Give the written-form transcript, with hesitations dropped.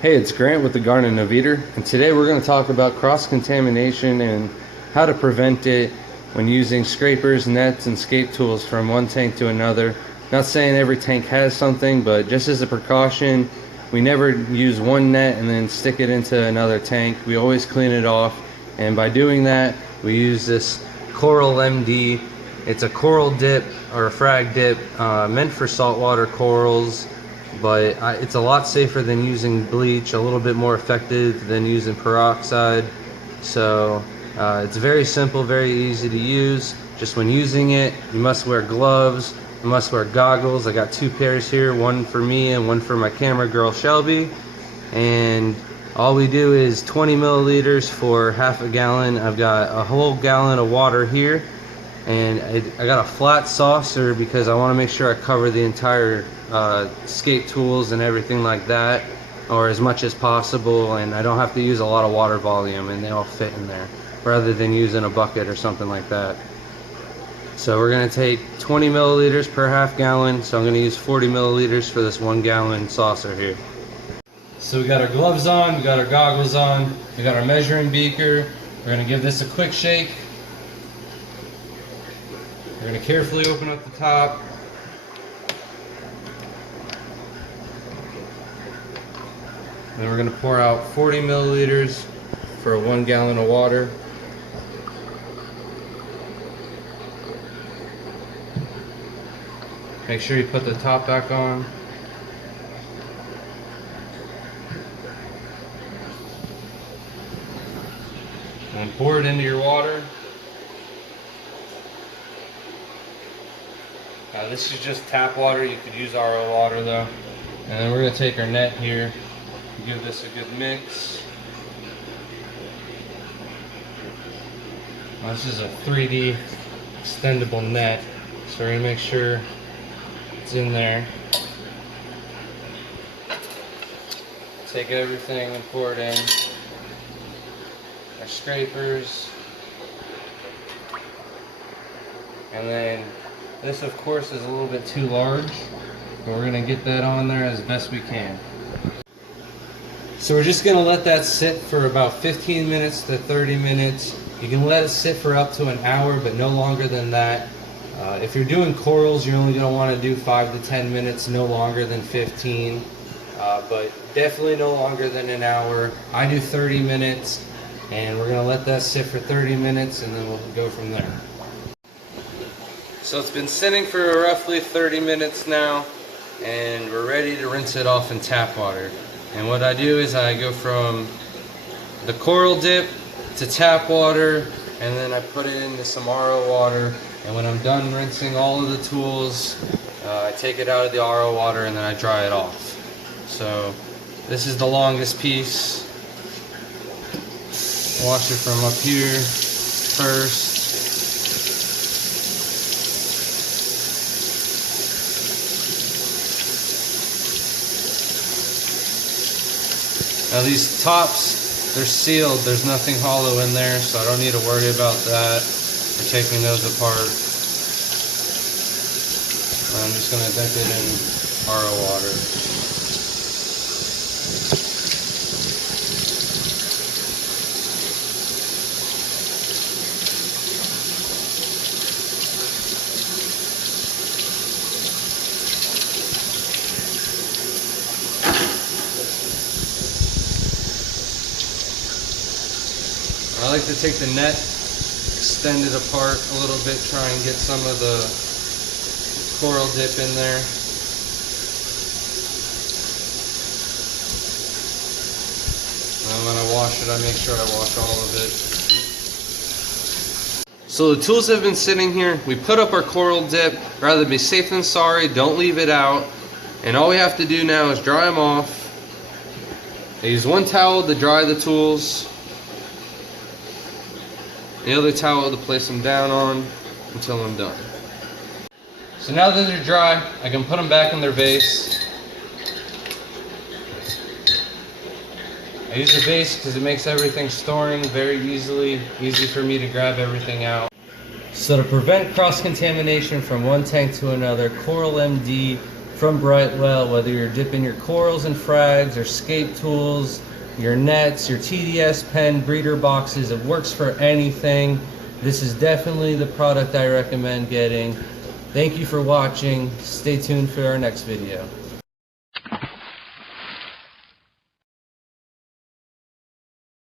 Hey, it's Grant with the Garden Innovator, and today we're going to talk about cross-contamination and how to prevent it when using scrapers, nets, and scape tools from one tank to another. Not saying every tank has something, but just as a precaution, we never use one net and then stick it into another tank. We always clean it off, and by doing that, we use this KoralMD. It's a coral dip or a frag dip meant for saltwater corals. But it's a lot safer than using bleach, a little bit more effective than using peroxide. So it's very simple, very easy to use. Just when using it, you must wear gloves, you must wear goggles. I got 2 pairs here, one for me and one for my camera girl Shelby. And all we do is 20 milliliters for half a gallon. I've got a whole gallon of water here, and I got a flat saucer because I want to make sure I cover the entire scape tools and everything like that, or as much as possible, and I don't have to use a lot of water volume and they all fit in there rather than using a bucket or something like that. So we're going to take 20 milliliters per half gallon, so I'm going to use 40 milliliters for this 1 gallon saucer here. So we got our gloves on, we got our goggles on, we got our measuring beaker. We're going to give this a quick shake. We're going to carefully open up the top. Then we're going to pour out 40 milliliters for 1 gallon of water. Make sure you put the top back on. And pour it into your water. This is just tap water. You could use RO water though. And then we're going to take our net here. Give this a good mix. This is a 3D extendable net, so we're going to make sure it's in there. Take everything and pour it in. Our scrapers. And then this of course is a little bit too large, but we're going to get that on there as best we can. So we're just going to let that sit for about 15 minutes to 30 minutes. You can let it sit for up to an hour, but no longer than that. If you're doing corals, you're only going to want to do 5 to 10 minutes, no longer than 15. But definitely no longer than an hour. I do 30 minutes, and we're going to let that sit for 30 minutes, and then we'll go from there. So it's been sitting for roughly 30 minutes now, and we're ready to rinse it off in tap water. And what I do is I go from the coral dip to tap water, and then I put it into some RO water, and when I'm done rinsing all of the tools, I take it out of the RO water and then I dry it off. So this is the longest piece. Wash it from up here first. Now these tops, they're sealed, there's nothing hollow in there, so I don't need to worry about that or taking those apart. I'm just going to dip it in RO water. I like to take the net, extend it apart a little bit, try and get some of the coral dip in there. And when I wash it, I make sure I wash all of it. So the tools have been sitting here. We put up our coral dip. Rather be safe than sorry, don't leave it out. And all we have to do now is dry them off. I use one towel to dry the tools. The other towel to place them down on until I'm done. So now that they're dry, I can put them back in their vase. I use a vase because it makes everything storing very easily, easy for me to grab everything out. So to prevent cross-contamination from one tank to another, KoralMD from Brightwell, whether you're dipping your corals and frags or scape tools, your nets, your TDS pen, breeder boxes. It works for anything. This is definitely the product I recommend getting. Thank you for watching. Stay tuned for our next video.